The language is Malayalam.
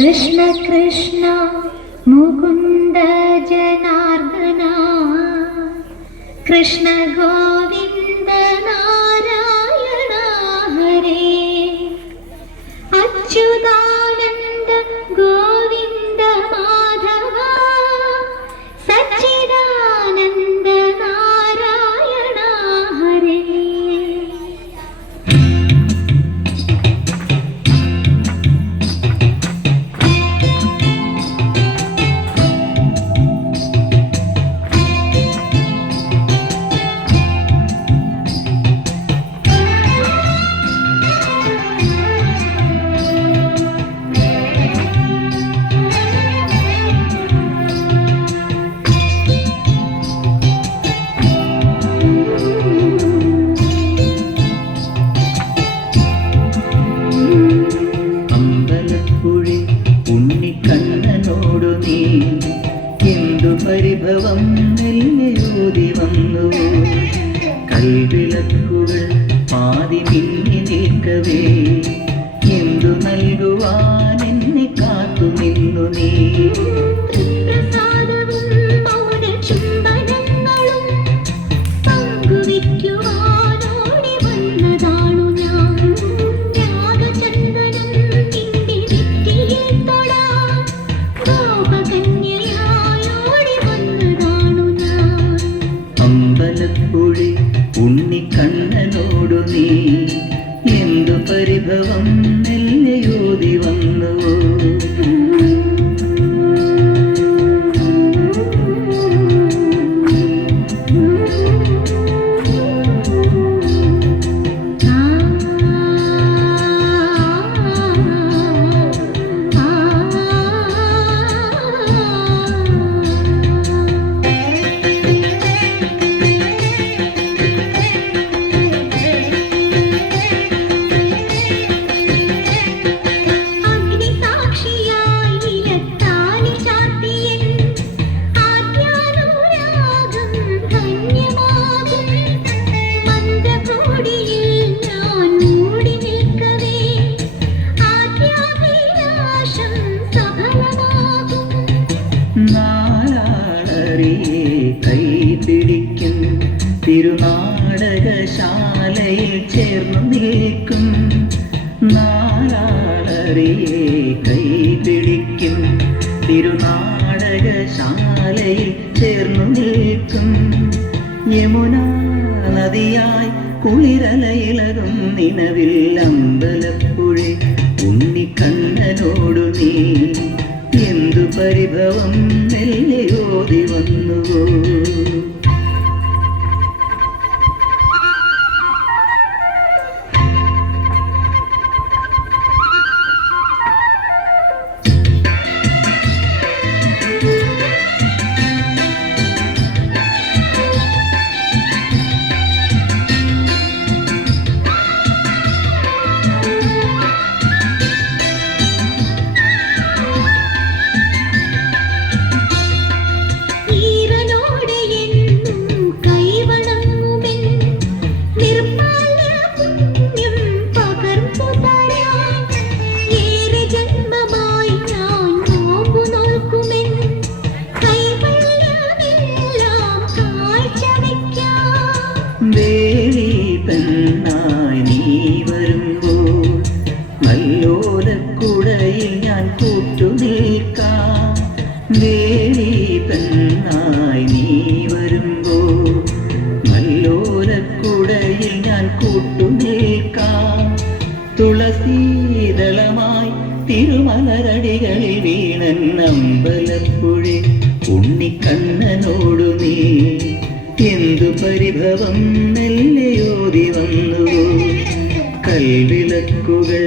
കൃഷ്ണ കൃഷ്ണ മുകുന്ദ ജനാർദ്ദന കൃഷ്ണ ഗോവിന്ദ നാരായണ ഹരേ അച്യുതാനന്ദ ഗോവിന്ദ മാധവ സച്ചിദാനന്ദ നാരായണ ഹരേ. പരിഭവം നെല്ലിയോതി വന്നു കൈവിളക്കുകൾ പാതി മിന്നി നിൽക്കവേ എന്തു നൽകുവാൻ എന്നെ കാത്തു നിന്നു നീ. അമ്പലപ്പുഴി ഉണ്ണിക്കണ്ണനോടു നീ എന്തു പരിഭവം നെല്ലയോതി വന്നു. നാലാളറിയെ കൈപിടിക്കും തിരുനാടകശാലയിൽ ചേർന്നു നിൽക്കും. നാലാളറിയെ കൈപിടിക്കും തിരുനാടകശാലയിൽ ചേർന്നു നിൽക്കും. യമുനാ നദിയായി കുളിരലയിളകും നിലവിൽ അമ്പലപ്പുഴി ഉണ്ണിക്കണ്ണനോടു നീ എന്തു പരിഭവം നെല്ലയോതി വന്നുവോ. ദേവി പെണ്ണായി നീ വരുമ്പോൾ നല്ലോലക്കുടയിൽ ഞാൻ കൂട്ടുനിൽക്കാം. ദേവി പെണ്ണായി നീ വരുമ്പോൾ നല്ലോലക്കുടയിൽ ഞാൻ കൂട്ടുനിൽക്കാം. തുളസീതളമായി തിരുമലരടികളിൽ വീണൻ അമ്പലപ്പുഴി ഉണ്ണിക്കണ്ണനോടു നീ എന്തു പരിഭവം നെല്ലയോതി വന്നു. കൽവിളക്കുകൾ